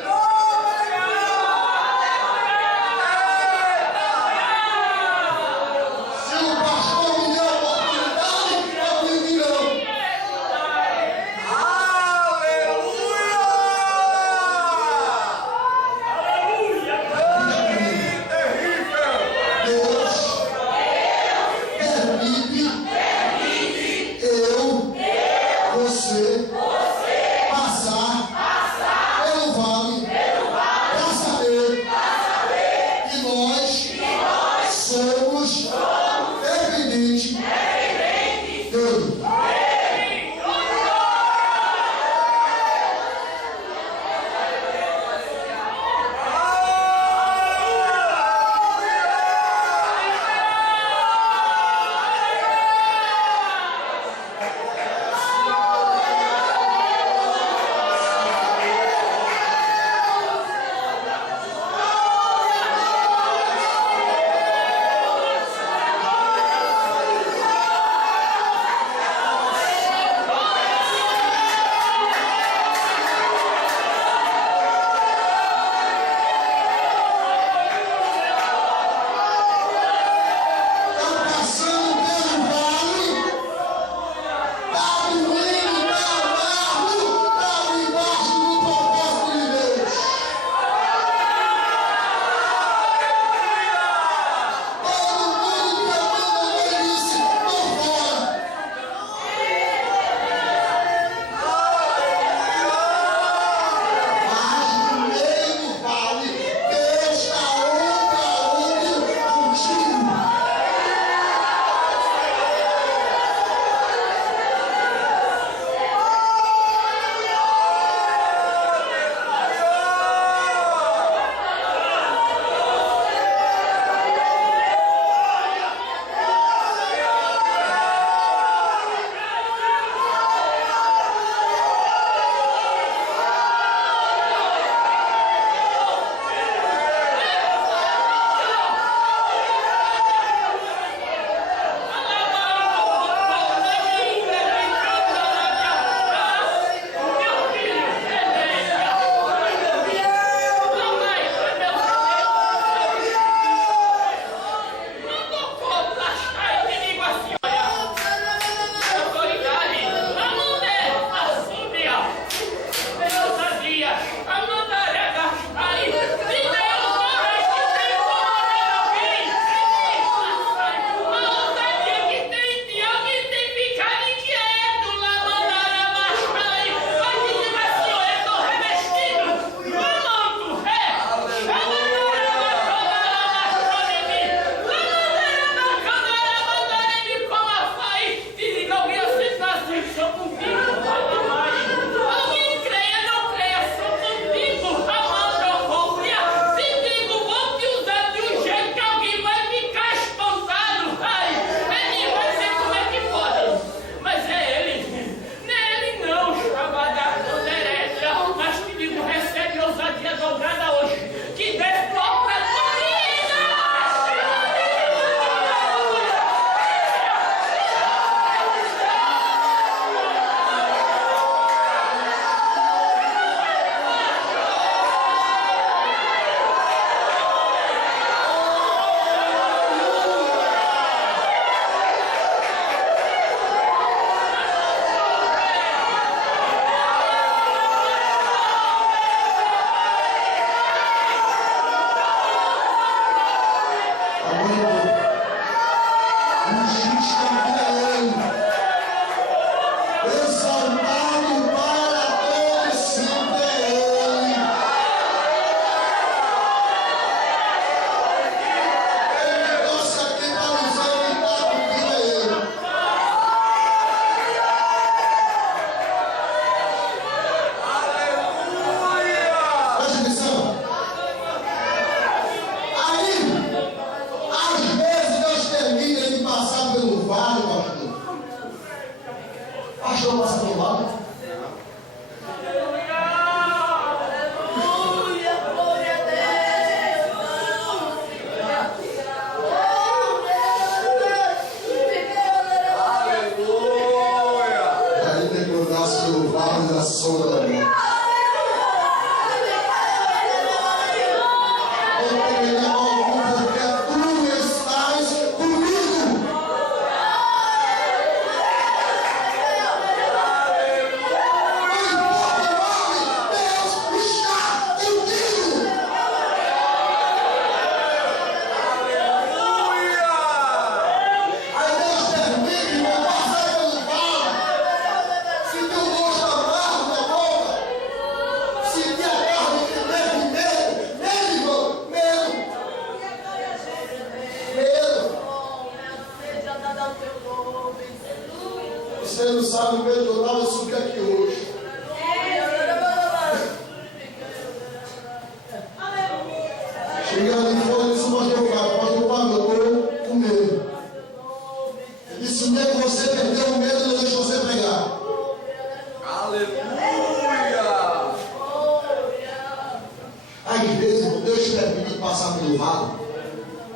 passar pelo vale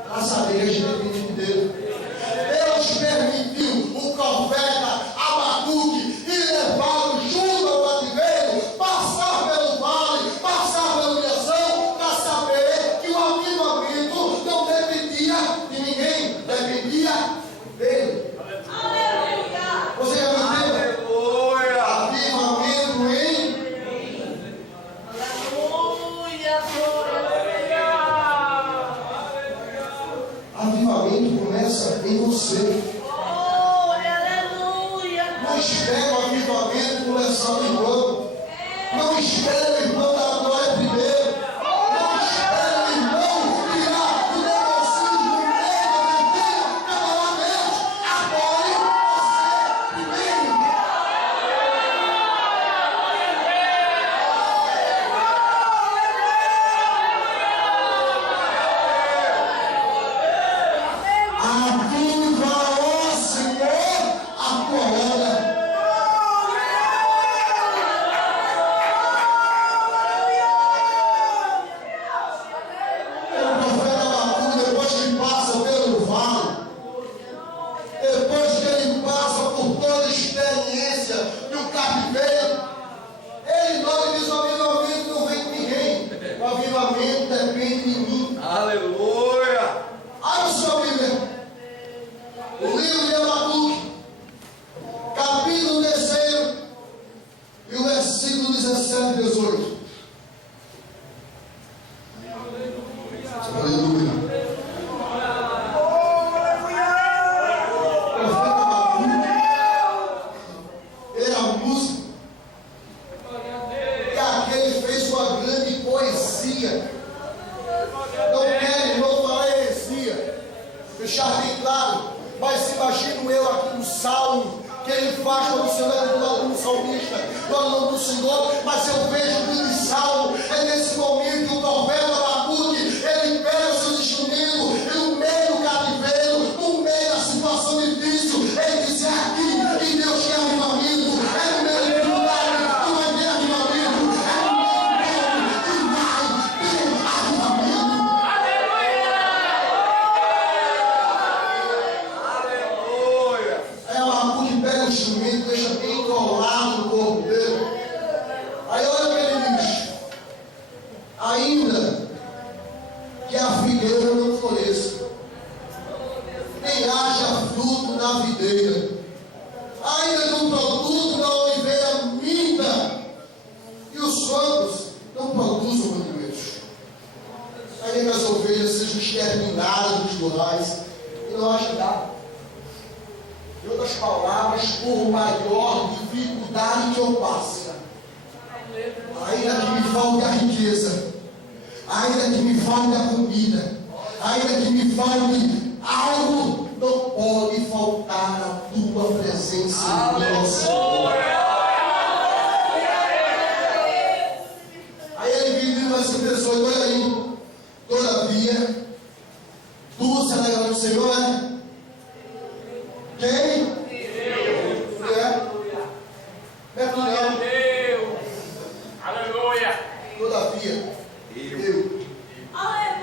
para saber que a gente depende dele. Deus permitiu o profeta Abacuque ir levado junto ao cativeiro, passar pelo vale, passar pela humilhação, para saber que o avivamento não dependia de ninguém, dependia dele. Aleluia. Você já viu? Aleluia. Avivamento em Aleluia. Glória a avivamento começa em você. Deus. Glória, aleluia. Não espere o avivamento começar no irmão. Não espere o irmão da glória primeiro. Não espere o irmão tirar o negocinho do meio da mentira. Camaramente, agora você primeiro. Aviva, ó Senhor, a tua obra. O profeta Abacuque, depois que passa pelo vale, depois que ele passa por toda a experiência do cativeiro, ele nota diz: o avivamento não vem com ninguém, o avivamento depende de mim. Aleluia. Abra sua Bíblia, o livro de Abacuque, capítulo 3, e o versículo 17 e 18. Aleluia. O profeta Abacuque era músico, e aquele fez uma grande poesia. Não quero, irmão, falar heresia, deixar bem claro, mas imagino eu aqui no salmo que ele faz quando o Senhor é do lado do salmista, no nome do Senhor, mas eu vejo o grande salmo, é nesse momento que o profeta Abacuque, ele pega os seus instrumentos, e no meio do cativeiro, no meio da situação difícil, ele diz: é aqui que Deus quer avivamento, é no meio do lugar que vai ter avivamento, é no meio que vai ter avivamento. Aleluia. Aí o Abacuque pega o instrumento, deixa bem enrolado no corpo dele. Aí olha o que ele diz: ainda que a figueira não floresça, nem haja fruto na videira, ainda que o produto da oliveira minta, e os campos não produzam mantimentos, ainda que as ovelhas sejam exterminadas dos currais, e não haja gado. Em outras palavras, por maior dificuldade que eu passe, ainda que me falte a riqueza, ainda que me falte a comida, ainda que me falte algo, não pode faltar a tua presença em nosso Senhor. Aí ele vive no versículo 18, olha aí: todavia, tu se alegra no Senhor, né? Quem? Deus. Aleluia. Todavia, eu. Aleluia.